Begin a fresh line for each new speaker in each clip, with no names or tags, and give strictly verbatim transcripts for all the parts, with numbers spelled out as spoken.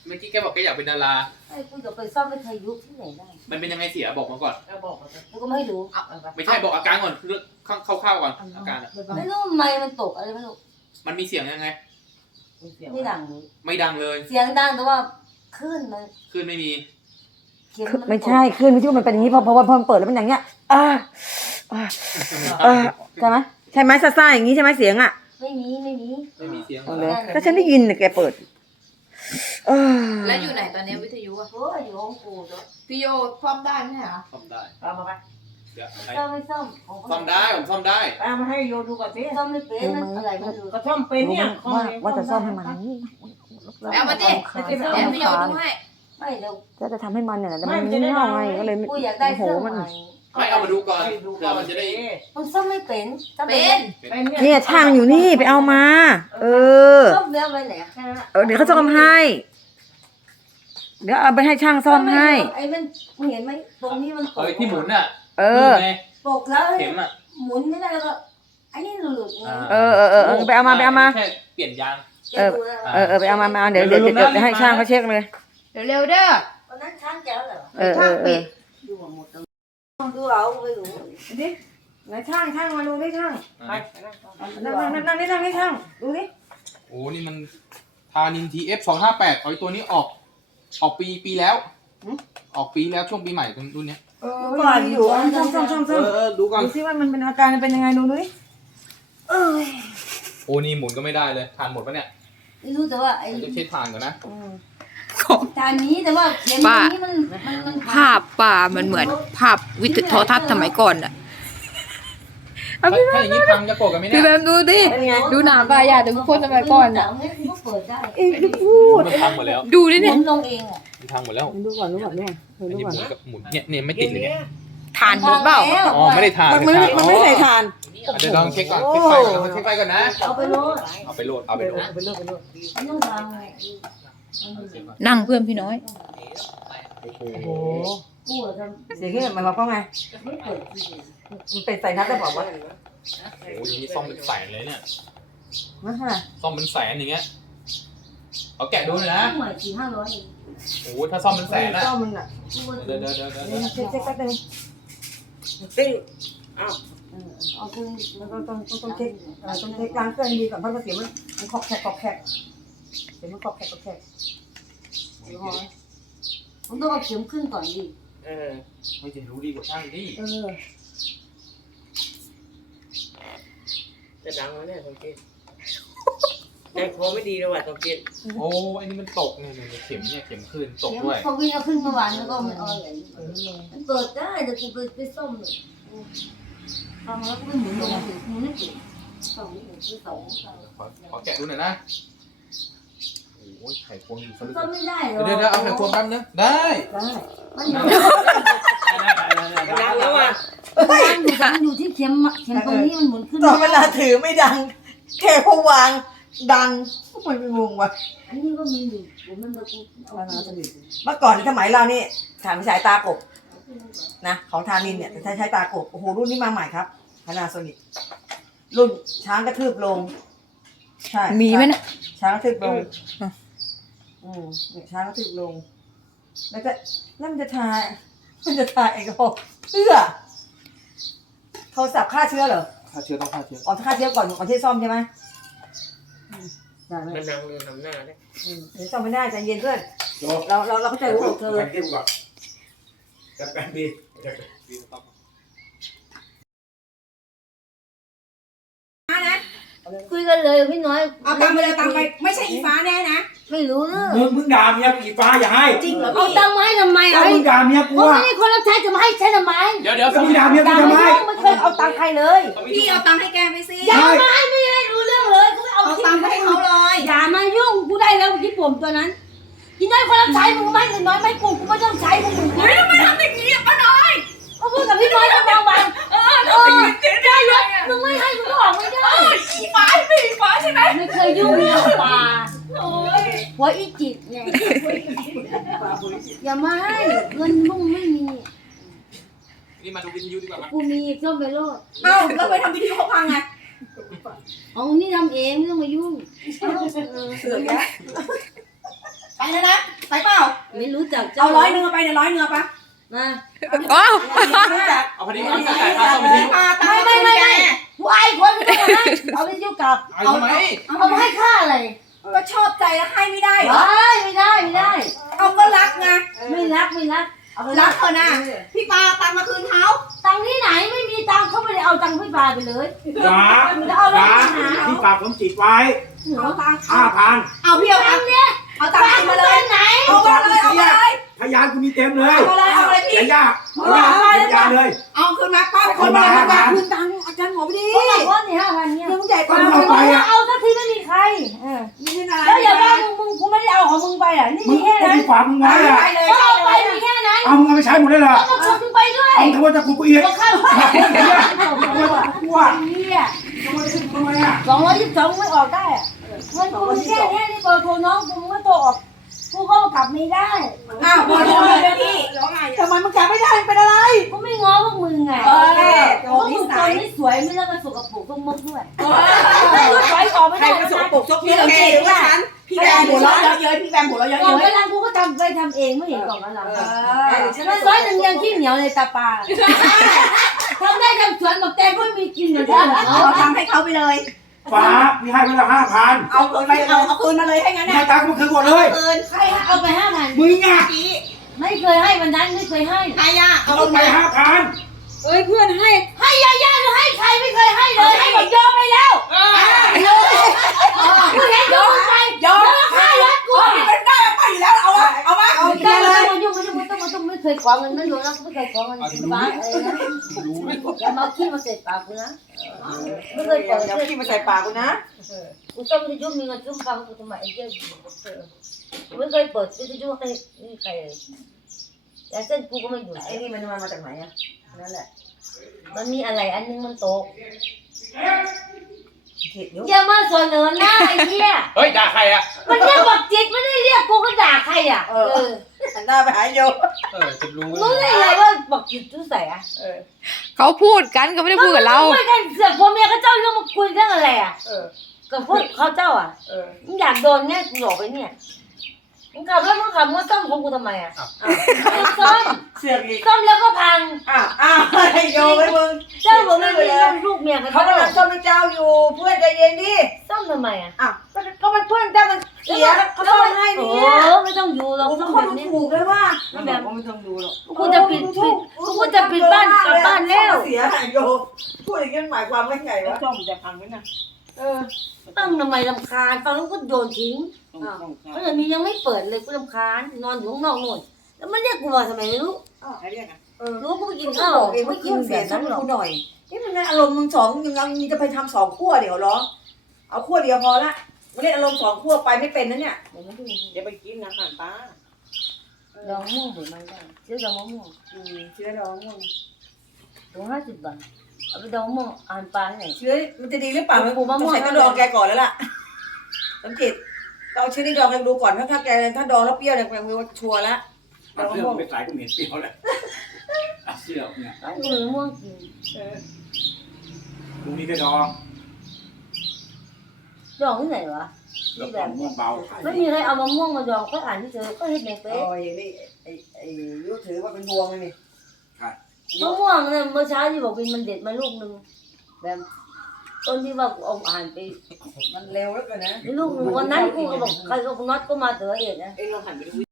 เมื่อกี้แกบอกแกอยากเป็นดารา
ไอ้กูจะไปซ่อมวิทยุที่ไหนได้
มันเป็นยังไงเสียบอกมาก่อน
ก็บอก
กูก็ไม่รู้
ไม่ใช่บอกอาการก่อนคือคร่าวๆก่อนอาการ
ไม่รู้ไม่มันตกอะไรไม่รู้
มันมีเสียงยังไง
ไม่ดังเลย
ไม่ดังเลย
เสียงดังแต่ว่าคลื่นมัน
คลื่นไม่มี
ไม่ใช่คลื่นวิทยุมันเป็นอย่างนี้พอพอพอมันเปิดแล้วมันอย่างเงี้ยอ่าอ่าอ่าใช่ไหมใช่ไหมซ่าๆอย่างนี้ใช่ไหมเสียงอ่ะ
ไม่มีไม่มี
ไม่มีเสียง
เลยก็ฉันได้ยินเนี่ยแกเปิด
แล้วอยู่ไหนตอนนี้วิทยุอ่ะ
โอ้อยู่ห้องกูด้วย
พี่โยซ่อมได้ไหมเหรอ
ซ่อมได้
เอามาไป
ซ่อมไม่ซ่อม
ซ่อมได้ผมซ่อมได้
เอามาให้โยดูก่อนสิ
ซ่อมไม่เป็นอะไรไม่รู้
ก็ซ่อมเป็นเนี่ย
ว่าว่าจะซ่อมให้มัน
เอามาดิเดี๋ยวพี่โยดูให้
ไม่เดี๋ยว
ก็จะทำให้มันเนี่ยแต่มันไม่เท่าไงก็เลย
กูอยากได้เครื่องใหม่
ไม่เอามาดูก่อนเผื่อมันจะได้
มันซ่อมไม่เป็น
เป็น
เนี่ยช่างอยู่นี่ไปเอามาเออ
ซ่อมเนื้อไปไหนแค่นั้น
เออเดี๋ยวเขาซ่อมให้เดี๋ยวเอาไปให้ช่างซ่อมให้
ไอ้มันมึงเห็นไหมตรงนี้มันตก
ที่หมุนอ่ะ
เออ
ตกแล้ว
เข็มอ่ะ
หมุนไม่ได้แล้วก็ไอ้นี่หลุดไง
เออเออเออไปเอามาไปเอามา
แค่เปลี่ยนยาง
เออเออเออไปเอามามาเดี๋ยวเดี๋ยวเดี๋ยวให้ช่างเขาเช็คเลย
เร็วๆเด้อ
วันนั้นช่างแก้วเหรอ
เออเออเออ
ดูหมดดูเอาไม่รู้
ดิไหนช่างช่างมาดูดิช่างไปนั่งนั่งนั่งนี่นั่งนี่ช่างดูดิ
โอ้นี่มันทานิน ที เอฟ สองห้าแปดเอาตัวนี้ออกออกปีปีแล้วออกปีแล้วช่วงปีใหม่รุ่นนี้
เออก่อนอยู่ช่างช่างช่างช่าง
เออดูก่อน
ดูซิว่ามันเป็นอาการเป็นยังไงดูดิเออ
โอ้นี่หมุนก็ไม่ได้เลยทานหมดปะเนี่ย
ไม่รู้แต่ว่าไอ้
จะเช็ดทานก่อนนะ
ทานนี้แต่ว่าเข็มนี้มันมัน
ภาพป่ามันเหมือนภาพวิทยุโทรทัศน์สมัยก่อนอะ
ถ้าอย่างนี้พังจะโกรธกันไหมเนี่ย
พี่แบมดูดิดูหนาป่าอย่าแต่ทุกคนสมัยก่อนอะ
เองพูด
มันพังหมดแล้ว
ดูดิเนี่ย
ลงเองอะ
มันพังหมดแล้ว
ดูก่อนดูก่อนเนี่ย
ดูก่อนหมุนเนี่ยเนี่ยไม่ติดเลยเนี่ย
ทานหมดเปล่า
อ๋อไม่ได้ทาน
มันมันไม่ใส่ทาน
เดี๋ยวลองเช็คก่อนเช็คไฟก่อนเช็คไฟก่อนนะ
เอาไปโหลด
เอาไปโหลดเอาไปโหลด
เอาไปโหลดไปโหลด
ต้องท
ำนั่งเพื่อนพี่น้อย
โอ้โหเสียงเงี้ยมันบอกว่าไงมันเป็นใส่นัดได้บอกว่า
โอ้ยนี่ซ่อมเป็นแสนเลยเนี่ย
นะฮะ
ซ่อมเป็นแสนอย่างเงี้ยเอาแกะดูเลยนะ
ใหม่สี่ห้าร้อย
โอ้ถ้าซ่อมเป็นแสนนะ
ซ่อมมันอ่ะ
เดี๋ยวเดี๋ยวเดี๋ยวเดี๋ยว
เช็คเช็คแป๊บนึง
ติ้งอ้าว
เอาคือมันต้องต้องต้องเช็คต้องเช็คล้างเครื่องดีก่อนเพราะเสียงมันมันขอบแขกขอบแขกเสียงมันขอบแขกขอบแขก
ผมต้องเอาเข็มขึ้นก่อนดิ
เออไม่จะรู้ดีกว่าช่างดิ
เออ
จะดังแล้วเนี่ยสมจิตใจคอไม่ดีเลยว่ะสมจิต
โอ้อันนี้มันตกเนี่ยเข็มเนี่ยเข็มขึ้นตกด้วย
เขาวิ่งเอาขึ้นเมื่อวานแล้วก็มันเอาอย่างนี้มันเปิดได้แต่กูไปไปซ่อมเลยทำแล้วก็ไม่หมุนลงมาถึงหมุนไม่ถึงสองหมุนคือสอง
ขอแกะดูหน่อยนะโอ้ยไข่ควงอยู่
ซ่อมไม่ได้หรอ
เดี๋ยวเดี๋ยวเอาไข่ควงแป๊บนึงได้
ได้
มันอยู่
ดังแล้วอ่ะ
มันอยู่ที่เข็มเข็มตรงนี้มันหมุนขึ้น
ตอนเวลาถือไม่ดังแค่พอวางดังมันไม่งงว่ะ
อันนี้ก็มีอยู่มันจะกู
เมื่อก่อนสมัยเรานี่ถามสายตากบนะของทานินเนี่ยใช้ใช้ตากบโอ้โหรุ่นนี้มาใหม่ครับพานาโซนิกรุ่นช้างกระทืบลงใช่
มีไหมนะ
ช้างกระทืบลงอืมช้างกระทืบลงแล้วก็นั่นจะทายมันจะทายแอลกอฮอล์เพื่อโทรศัพท์ฆ่าเชื้อเหรอ
ฆ่าเชื้อต้องฆ่าเชื้อ
อ๋อฆ่าเชื้อก่อนก่อนที่ซ่อมใช่ไหม
มันนั่งเรียนทำหน้าได้
เดี๋ยวซ่อมไม่ได้ใจเย็นเพื่อนเราเราเราเข้าใจหัวอกเธอ
จะแปลงดี
คุยกันเลยพี่น้อย
เอาตังค์ไปเลยตังค์ไปไม่ใช่อีฟ้าแน่นะ
ไม่รู้นะ
มึงมึงด่าเมียอีฟ้าอย่าให้
จริงเหรอ
เอาตังค์มาให้ทำไม
ไอ้มึงด่าเมียกู
ไม่ได้คนรับใช้จะมาให้ใช้ทำไม
เดี๋ยวเดี๋ยว
มึงด่าเมียกูทำไม
ไม่เคยเอาตังค์ใครเลย
พี่เอาตังค์ให้แกไปสิ
อย่ามาให้ไม่ได้รู้เรื่องเลยกูไม่เอา
ตังค์ให้เขาเลย
อย่ามายุ่งกูได้แล้วที่ผมตัวนั้นพี่น้อยคนรับใช้มึงไม่เงินน้อยไม่กูกูไม่ต้องใช้มึง
เฮ้ยทำไมทำอย่างนี้ป้าน้อย
เขาพูดกับพี่น้อยทำบางวัน
เออทำอย่างนี้ได้
เลยมึงไม่ให้มึงก็ออกไม่ได้
อีฟ้าไม่อีฟ้าใช่ไหม
ไม่เคยยุ่งเรื่องป่า
โอ้ย
หัวอีจิตไงอย่ามาให้เงินมึงไม่มี
นี่มาดูวิทยุดีกว่ามั้ย
กูมีซ่อมไปโลด
เอ้าแล้วไปทำวิทยุเขาพังไง
เอานี่ทำเองไม่ต้องมายุ่ง
เสือกแยะ
ไปแล้วนะไปเปล่า
ไม่รู้จัก
เอาร้อยเนื้อาไปเนี่ยร้อยเนื้อปะ
มา
อ้าว
รู้จัก
เอาพอดีเอาจ่ายค่าซ่อมวิทยุ
ไม่ไม่ไม่ไม่กูไอ้คนไม่ต้องให้เอาวิทยุกลับ
เอาทำไม
เอาไปให้ค่าอะไร
ก็ชอบใจแล้วให้ไม่ได้เหรอ
ไม่ไม่ได้ไม่ได้
เอาก็รักไง
ไม่รักไม่รักเอาไป
รั
รั
ก
ก
เถอะนะพี่ปาตังมาคืนเขา
ตังค์ที่ไหนไม่มีตังค์เขาไม่ได้เอาตังค์พี่ปาไปเลย
ฟ้า
จะเอาอะไร
ฟ้า
มาหา
ที่ฝากผมจิตไว้
เอาตังค์
ห้าพัน
เอาพี่เอาตังค์เนี่ยเอาตังค์มาเลย
ไหน
เอามาเลยเอามาเลย
พยานกูมีเต็มเลย
เอาเลยเอาเลยพี่
อย่ายากอย่ายากเลย
เอาคืนมาป้าคนมาเลยมาคืนตังค์อาจารย์หมอไปดิ
เขาบอกว่าเนี่ยห้าพันเนี่ย
เรื่องใหญ่กว่า
เอาไปอะ
เอาสักทีไม่มีใครเออ
ไม่ใช่อะไร
แล้วอย่าว่ามึงมึงกูไม่ได้เอาของมึงไปอ่ะนี่
มึ
มี
ง
แค่
ก็
นั้น
มีฝากมึงไว้อะ
ไปเลย
ก็เอาไปมีแค่นั้น
เอามึงเอาไปใช้หมดเลยเหรอ
แล้วก็ชวนมึงไปด้วย
เอาทำไมจะกูกูอีก
ก็เข้าไป
กูว่า
เนี่ย
ทำไมทำไมอ่ะ
สองร้อยยี่สิบสองไม่ออกได้อะมันกูมีแค่เนี้ยนี่เบอร์โทรน้องกูมึงก็โทรออกกูก็กลับไม่ได้
อ้าวบอลเลยพี่ทำไมมึงกลับไม่ได้เป็นอะไร
กูไม่ง้อพวกมึงไง
เออ
พวกมึงตัวนี้สวยไม่เลิกมาสกปรกต้องมกด้วยไม่รู้สวยออกไม่
ใคร
ได้
มา
นะ
สกปรกซกพี่เราเก่งว่าฉันพี่แบมหัวเราะเยอะเย้ยพี่แบมหัวเราะเยอะ
กล่อง
เย้
ก
ย
ระลังกูก็ทำไปทำเองไม่เห็นกล่องกระลัง
เออ
มันร้อยหนึ่งยังขี้เหนียวในตาปลาทำได้ทำสวนบอกแตงก็มีกินเหมือนกันเหรอ
เราทำให้เขาไปเลย
ฟ้ามีให้ไปละห้าพัน
เอาคืนไปเอาเอาคืนมาเลยให้งั้น
ให้
น่ะ
ตังค์กูคืนหมดเลย
คืน
ใครเอาไปห้าพัน
มึงอ่ะ
ไม่เคยให้วันนั้นไม่เคยให้
ใครอ่ะ
เอาไปห้าพัน
เอ้ยเพื่อนให้
ให้ยาย่าหรือให้ใครไม่เคยให้เลยให้บอกยอมไปแล้วกูเห็นยอมไป
ยอม
แล้วค่ายอดกู
เป็นได้ไปอยู่แล้วเอาวะเอาวะเอา
ไม่
เล
ได้
ย
ไม่ยุ่งไม่ยุ่งไม่ต้องไม่ต้องไม่เคยขอเงินนั่นหนูนะไม่เคยขอเงินฟ้าอะไรนะ
รู้ไหม
อย่ามาขี้มาเสร็จปากกูนะไม่เคยเปิด
เดี๋ยว
เส้น
พี่มาใส่ปากกูนะ
กูต้องจะยุ่งมีเงินจุ่มฟังกูทำไมไอ้เจ้ากูไม่เคยเปิดกูจะยุ่งให้นี่ใครเลยแต่เส้นกูก็ไม่อยู่
ไอ้นี่มันมาจากไหนอ่ะนั่นแหละ
มันมีอะไรอันนึงมันตก
เห็ดนิ้ว
อย่ามาเสนอหน้าไอ้เหี้ย
เฮ้ยด่าใครอ่ะ
มันเรียกบอกจิตไม่ได้เรียกกูก็ด่าใครอ่ะเออ
หันหน้าไปหาโย
เออจะรู้
รู้ได้ไงว่าบอกจิตรู้ใส่อะ
เออ
เขาพูดกันเขาไม่ได้พูดกับเรา
คุยกันเสือกผัวเมียเขาเจ้าเรื่องมาคุยเรื่องอะไรอ่ะ
เออ
กับพวกเขาเจ้าอ่ะ
เออ
มึงอยากโดนเนี่ยกูหลอกไปเนี่ยมึงขับรถมึงขับมึงซ่อมของกูทำไมอ่ะไม่ซ่อม
เสือกอีก
ซ่อมแล้วก็พัง
อ้าวอ้าวไอ้โยไปมึง
เจ้าบอกไม่มีเรื่องลูกเมียกัน
เขากำลังซ่อมให้เจ้าอยู่เพื่อนใจเย็นดิ
ซ่อมทำไมอ่ะ
อ้าวก็เป็นเพื่อนเจ้ามันเสียเขาซ่อมให้
โอ้
เนี่ย
ไม่ต้องอยู่หรอก
ผม
ซ่อม
ค
แบ
น
บนี้
ถูกเลยว่า
แบบ
ไม่ต้องดูหรอก
กูจะปิดปิดกูจะปิดบ้านกลับบ้านแล้ว
เสียหายโยพูดอย่างนี้หมายความว่าไงวะซ่อมจะพังไหมนะเออ
ตั้งทำไมลำคาญฟังแล้วก็โยนทิ้งเพราะอย่างนี้ยังไม่เปิดเลยกูลำคาญนอนอยู่ข้างนอกนู่นแล้วมันเรียกกูมาทำไมไม่รู้
อ้าวใครเรียกอ่ะ
รู้กูไปกิน
ข้า
ข้าว ว
บอกเอง
ไม่
ว่า
กิ
กิ
น
น
แบ
เสีย
บ
ฉั
นั้น นหรอก
กูหน่อยนี่มันอารมณ์มึงสองยังมีจะไปทำสองขั้วเดี๋ยวเหรอเอาขั้วเดียวพอละไม่ได้อารมณ์สองขั้วไปไม่เป็นนะเนี่ย
เดี๋ยวไม่ดู
อย่าไปกินอาหารป้า
ดองม่วงหรือมันได้ซื้อดองมะม่วง
อืมเชื้อร้องมึง
ถุงห้าสิบบาทเอาไปดองมะม่วงอ่านปลาไหน
เชื้อมันจะดีหรือเปล่า
ปลูกมะม่วง
ใส่ต้องดองแกก่อนแล้วล่ะสังเกตเอาเชื้อนี่ดองกันดูก่อนถ้าถ้าแกถ้าดองแล้วเปรี้ยวเนี่ยแปลว่าชัวร์ละดองมะ
เสื้อ
ม่วง
ไปสายกูเห็นเปรี้ยวเลยเสื้อเนี่ย
ไอ้กูมะม่วงกิน
เออ
ตรงนี้ก็ดอง
ดองที่ไหนวะ
แล้ว
ที่แบ
ก็
บ
ม่วงเบา
ไม่มีใครเอามะม่วงมาดองก็อ่านที่เจอก็เห็นในเฟ
โอ้
ซ
ยนี่ไอ้ไอ้ยูถือว่าเป็นพวงเลยนี่
มะม่วงเนี่ยเมื่อเช้าที่บอกวินมันเด็ดมาลูกนึงแบบต้นที่ว่ากูเอาอ่านไป
มันเร็วแล้วกันนะ
ลูกนึงวันนั้นกูก็บอกใครก็น็อตก็มาเต๋อเอ็ดนะ
เอ้ยลองหันไปดู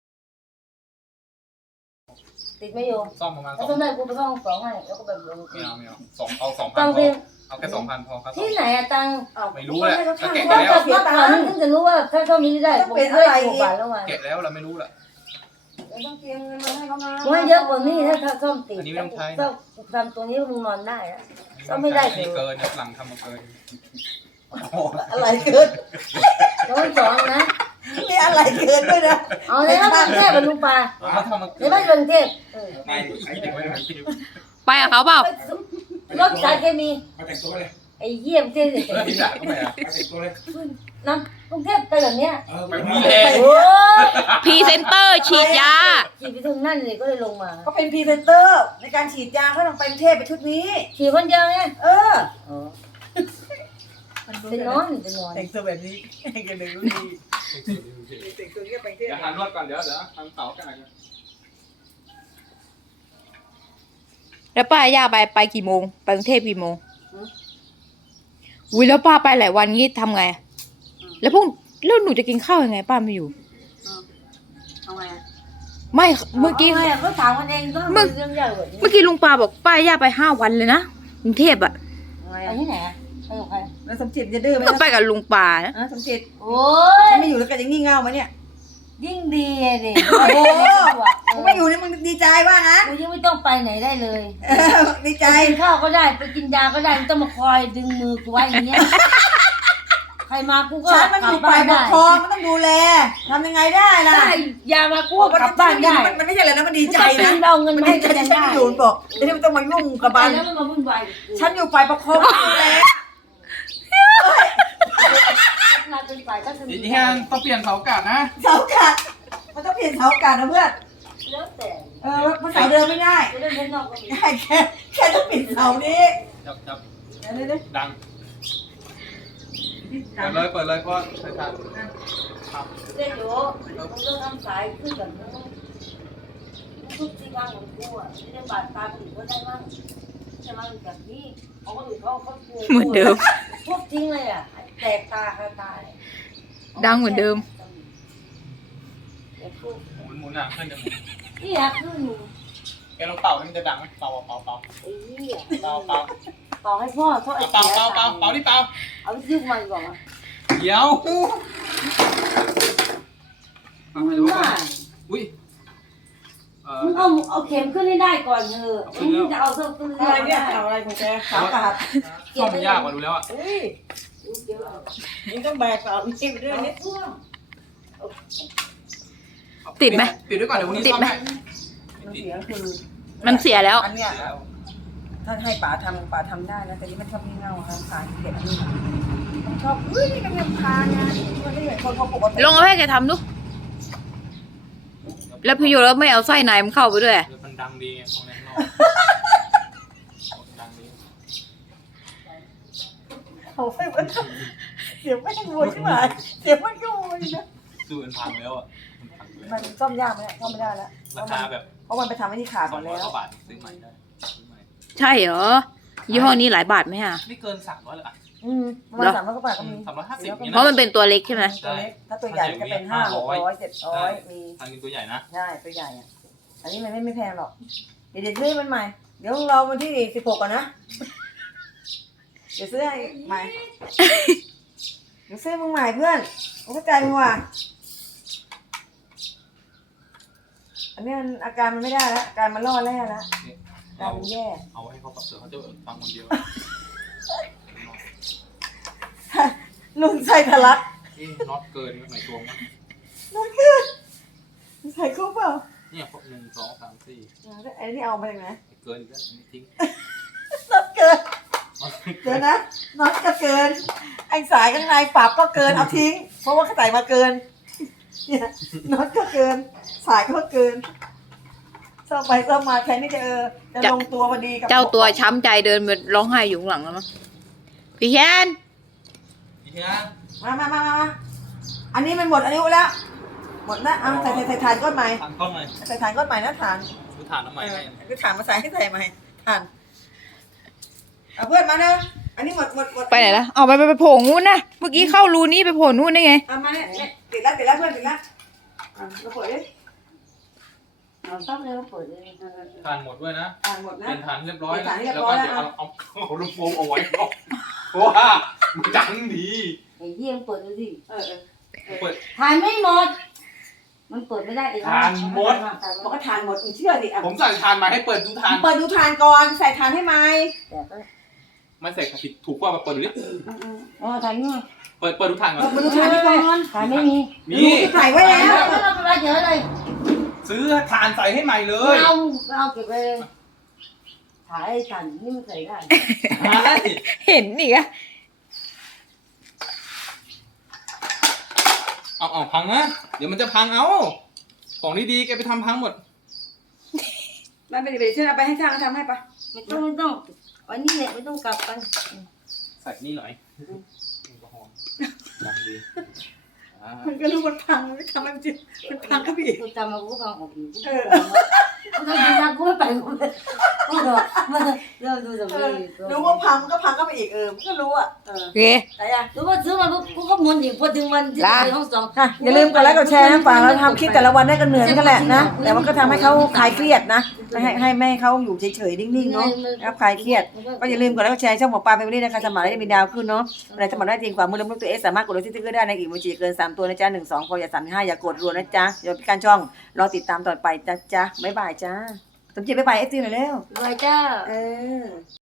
ติดไม่โย
ซ่อมประมาณส
แล้ว
อง
ตอนแรกกูไปเข้าห้องสองให้แล้วก็แบบลง
ไม่เอาไม่เอาสองเอาสองพั
ตั
น
ง
พ
เพล
อง เอาแค่สองพันพอครับ
ที่ไหนอะตัง
ไม่รู้แหละก็แกะ
ต้
ไป
อง
แล้ว
ตัดน็อตก่อนถึงจะรู้ว่าถ้าเท่านี้ได้ผมได้ถูกบาทแล้ววัน
แกะแล้วเราไม่รู้ละ
ต้องเตรียมเงินมาให้เขามา
กูให้เยอะกว่านี้ถ้าถ้าซ่อมติด
อันนี้ไม่ต้องใช้
ซ่อมทำตัวนี้มึงนอนได้อะ ก็ไม่ได้
นี่เกินนะหลังทำมาเกิน
อะไรเกิน
แล้วมันสองนะ
มีอะไรเกินด้วยนะ
เอาในบ้านกรุงเทพเป็นลุงปลา
เอาทำมา
ใน
เกิน
บ้านกรุงเทพเออ
ไม่ไอ้เด็กไม่ได้ไม่ได้
ไปกับเขาเปล่า
รถสารเคมี
มาแต่งตัวเลย
ไอ้เยี่ยมเท่เลย
เออที่ด่าก็ไม่เอา
มาแต่งตัวเลย
น้ำกรุงเทพไปแบบเนี้ย
เออ
ไป
ไป
นี่แหละ
โอ้ย
พรีเซนเตอร์ฉีดยา
ขี่ไปถึงนั่นเลยก็เลยลงมา
เขาเป็นพรีเซนเตอร์ในการฉีดยาเขาต้องไปกรุงเทพไปชุดนี้
ขี่คนเดียวไง
เออ
เป็นนอนเป็นนอน
แต่งตัวแบบนี้ให้กันเลยรู้ดีตื่นคืนก็ไปเที่ยว
เดี๋ยวหานวดก่อนเดี๋ยวเดี๋ยวทำเสากันหน่อย
แล้วป้าย่าไปไปกี่โมงไปกรุงเทพกี่โมงอุ้ยแล้วป้าไปหลายวันงี้ทำไงอะแล้วพวกแล้วหนูจะกินข้าวยังไงป้าไม่อยู่
ทำไมอ่ะ
ไม่เมื่อกี้
าไงะเขาถามกันเองก็
เมื่อ
เรื่องใหญ่กว่านี้
เมื่อกี้ลุงปาบอกป้าย่าไปห้าวันเลยนะกรุงเทพอะ
ไปที่ไหนอ่ะไปกับใคร
แล้วสมจิตจะดื้อไหม
ก็ไปกับลุงปานะ
อ่ะสมจิต
โอ้ย
ฉันไม่อยู่แล้วแกจะงี่เง่าไหมเนี่ย
ยิ่งดีอะดิ
โอ้โหมึงไม่อยู่นี่มึงดีใจว่านะ
กูยังไม่ต้องไปไหนได้เลย
เออดีใจ
ไปกินข้าวก็ได้ไปกินยาก็ได้ไม่ต้องมาคอยดึงมือกูไว้อย่างเงี้ยใครมากูก็
ฉันมันอยู่ฝ่ายปกครองมันต้องดูแลทำยังไงได้ล่ะ
ได้ยามากูก็กลับบ้านได้
มันมันไม่ใช่อะไรนะมันดีใจ
กู
นะ
ต้องเอาเงิน
มัน
มา
ดี
ให้
ใจ
กัน
ที่ฉัน
ได้
ไม่อยู่มันบอกไอ้ที่มันต้องมายุ่งกับ
ไป
บ้าน
แล้วมันมาวุ่นวายกับกู
ฉันอยู่ฝ่ายปกครองดูแล
มาเป็นฝ่ายก็สนิ
เดี๋
ท
ยวนี้ต้องเปลี่ยนเสาอากาศนะ
เสากัดมันต้องเปลี่ยนเสากัดนะเพื่อน
แล้วแต่
เออมันเสาเดิมไม่ได้
กูเล่นเล่นนอกก็มี
ได้แค่แค่ต้องเปลี่ยนเสานี้
จับจับ
เดี๋ยวเดี๋ยว
ดังเปิดเลยเปิดเลยเพราะใช้ทาน
เล่นอยู่มันต้องทำสายขึ้นแบบนี้ทุกที่บ้านของกูอ่ะไม่ได้บาดตาคนอื่นก็ได้บ้างใช่ไหมแบบนี้ของคนอื่นเขาเขากลัว
เหมือนเดิม
พวกทิ้งเลยอ่ะแตกตาคาตาเลย
ดังเหมือนเดิม
อย่าพูด
หมุนหมุนอ่ะขึ้นจะหมุน
นี่อยากขึ้นหนู
แกลองเป่าให้มันจะดังไหมเป่าเป่าเป่า
ไอ้เหี้ย
เป่าเป่า
ต่อให้พ่อพ่อไอ้
เป่าเป่าเป่าเป่าที่เป่า
เอาไปซื้อมาดีกว่า
เดี๋ยวเอาให้ดูก่อนอุ้ยเอ่อ
มึงเอาเอาเข็มขึ้นให้ได้ก่อนเถอะมึงจะเอาเสื้อขึ้น
อะไรเนี่ยเสาอะไรของแกเสากัด
ซ่อมมันยากกว่าดูแล้วอ่ะ
เฮ้ย
เดี๋ยว
นี่ต้องแบกเสานี่ไปด้วยนี่
ติดไหม
ปิดไว้ก่อนเดี๋ยววันนี้
ติด
ซ่อม
ไหม
ให้
มันเสียคือ
มันเสียแล้ว
อันเนี้ยถ้าให้ป๋าทำป๋าทำได้นะแต่นี่มันชอบงี่เง่าครับผ่านเด็กนี่มันชอบเฮ้ยนี่ก็ยังพานะมันไม่เหมือนคนเขาปกติ
ลองเอาให้แกทำดู แล้วพี่โยแล้วไม่เอาไส้ในมันเข้าไปด้วย
เดี๋ยวมันดังดีไงของแรงนอกดังดี
เขาไม่มันเสียงไม่งโวยใช่ไหมเสียงมันก็โวยนะ
สู้มันพังแล้วอ่ะมันพังไป
มั
แล้ว
นซ่อมยากไหมเนี่ยซ่อมไม่ได้แล้ว
ราคาแบบ
เพราะมันไปทำให้ที่ขาด
ส
ก่
อ
อง น
ร้อย
แล้ว
กว่าบาทซื้อใหม่ได้ซื้อใหม่
ใช่เหรอยี่ห้อนี้หลายบาทไหมอ่ะ
ไม่เกินสามร้อยหรอกอ่ะ
อืมประมาณสามร้อยกว่าบาทก็มี
สามร้อยห้าสิบนี่
เพราะมันเป็นตัวเล็กใช่ไหม
ตัวเล็กถ้าตัวใหญ่ก็เป็นห้าหกร้อยเจ็ดร้อยมี
ทางนี้ตัวใหญ่นะ
ใช่ตัวใหญ่อ่ะอันนี้มันไม่ไม่แพงหรอกเดี๋ยวเดี๋ยวซื้อให้มันใหม่เดี๋ยวเราวันที่สิบหกก่อนนะเดี๋ยวซื้อให้ใหม่เดี๋ยวซื้อมึงใหม่เพื่อนมึงเข้าใจมึงว่ะอันนี้มันอาการมันไม่ได้แล้วอาการมันล่อแร่แล้วอาการมันแย่
เอาให้เขาปรับเสือเขาจะฟังคนเดียว
ลุงใส่ทะลัก
เอ๊ะน็อตเกินไหนตัวมั้ง
นั่นคือใส่ครบเปล่า
เนี่ยพวกหนึ่งสองสามสี่
ไอ้นี่เอาไปเลยนะ
เกินอีกแล้วอันนี้ทิ้ง
น็อตเกินเกินนะน็อตก็เกินไอ้สายข้างในปรับก็เกินเอาทิ้ง เพราะว่าเขาใส่มาเกินเนี่ยน็อตก็เกิน สายก็เกินซ่อมไปซ่อมมาแทนที่จะเออจะลงตัวพอดีกับ
เจ้าตัวช้ำใจเดินมาร้องไห้อยู่ข้างหลังแล้วมั้งพี่แคน
อีกทีนะ
มามามามาอันนี้มันหมดอายุแล้ว หมดแล้วเอาใส่ใส่ใส่ถ่านก้อนใหม่
ทานก้อนหน่อย
ใส่ถ่านก้อนใหม่นะถ่าน
ซื้อถ่านน้ำใหม่ให้
คือถ่านมาใส่ให้ใส่ใหม่ถ่านเอาเพื่อนมาเนอะอันนี้หมดหมดหมด
ไปไหนละเอาไปไปไปโผล่นู้นนะเมื่อกี้เข้ารูนี้ไปโผล่นู้นได้ไง
เอามาเนี่ยเนี่ยติดแล้วติดแล้วเพื่อนติดแล้วอ่ะเราเปิดดิ
เอาซับเลยเปิดเลย
ถ่านหมดด้วยนะ
ถ่านหมดนะ
เป็นถ่านเรียบร้อย
เป็น
นะ
ถ่านเรียบ
แล้ว
ร้อ
ก็
ย
เดี๋ยว
แล้ว
เอาเอาเอาลูกโป่งเอาไว้ก่อนเพราะว่ามันดังดี
ไอ้เหี้ยเปิดดูสิ
เออเออ
เปิด
ถ่ายไม่หมด มันเปิดไม่ได้เอง
ถ่านหมด
บอกว่าถ่านหมดมึงเชื่อดิอ่ะ
ผมสั่งถ่านมาให้เปิดดูถ่าน
เปิดดูถ่านก่อนใส่ถ่านให้ไหม
แต่ก็
ไม่ใส่ผิดถูกกว่ามาเปิดดูดิ
อ๋อถ่ายนี่
เปิดเปิดดูถ่านก่อน
เปิดดูถ่านให้ก่อน
ถ่ายไม่มี
มี
ถ่ายไว้แล้ว
ไม่ต้องไปเยอะเลย
ซื้อถ่านใส่ให้ใหม่เล
ไม่
ย
เอาไม่เอาเก็บไปเลยถ่ายถ่านนี่มันใส่ได้
ใช่
เห็นอีกอะ
เอาเอาพังนะเดี๋ยวมันจะพังเอาของดีๆแกไปทำพังหมด
นั่นไปดิไปดิเชื่อเอาไปให้ช่างเขาทำให้ปะ
ไม่ต้องไม่ต้องวันนี้เนี่ยไม่ต้องกลับไป
ใส่นี่หน่อยแอลกอฮอล์ดังดีอ่า
มันก็รู้มันพังมันทำให้มันมันพังก็อีก
กูจำมากูฟังออกอยู่กูทำยังไงกูไม่ไปกูเลยกูบอกมาเริ่มดูจาก
เอ
นี้
อรู้ว่าพังมันก็พังก็ไปอีกเออมันก็รู้อ่ะเออ
โอเค
แต่ยัง
รู้ว่าซื้อมากูก็หมุนอีกพอถึงวันที่ไปห้องสอง
ค่ะอย่าลืมกดไลค์กดแชร์นะฝากเราทำคลิปแต่ละวันได้ก็เหนื่อยเหมือนกันแหละนะแต่ว่าก็ทำให้เขาคลายเครียดนะไม่ให้ให้ไม่ให้เขาอยู่เฉยๆนิ่งๆเนาะนะครับคลายเครียดก็อย่าลืมกดไลค์กดแชร์ช่องหมอปลาเป็นวันนี้นะคะสมัครได้จะมีดาวขึ้นเนาะอะไรสมัครได้จริงกว่ามือลงรูปตัวเอสสามารถกดไลค์ที่ติ๊กเกอร์ได้ในอีกโมจิเกินสามตัวนะจ๊ะหนึ่งสองพออย่าสามห้าอย่ากดรัวนะจ๊ะเดี๋ยวพิการช่องรอติดตามต่อไปจ้ะจ๊ะบ๊ายบายจ้าสมจิตบ๊ายบายเอฟซีหน่อยเร็ว
รวยจ้า
เออ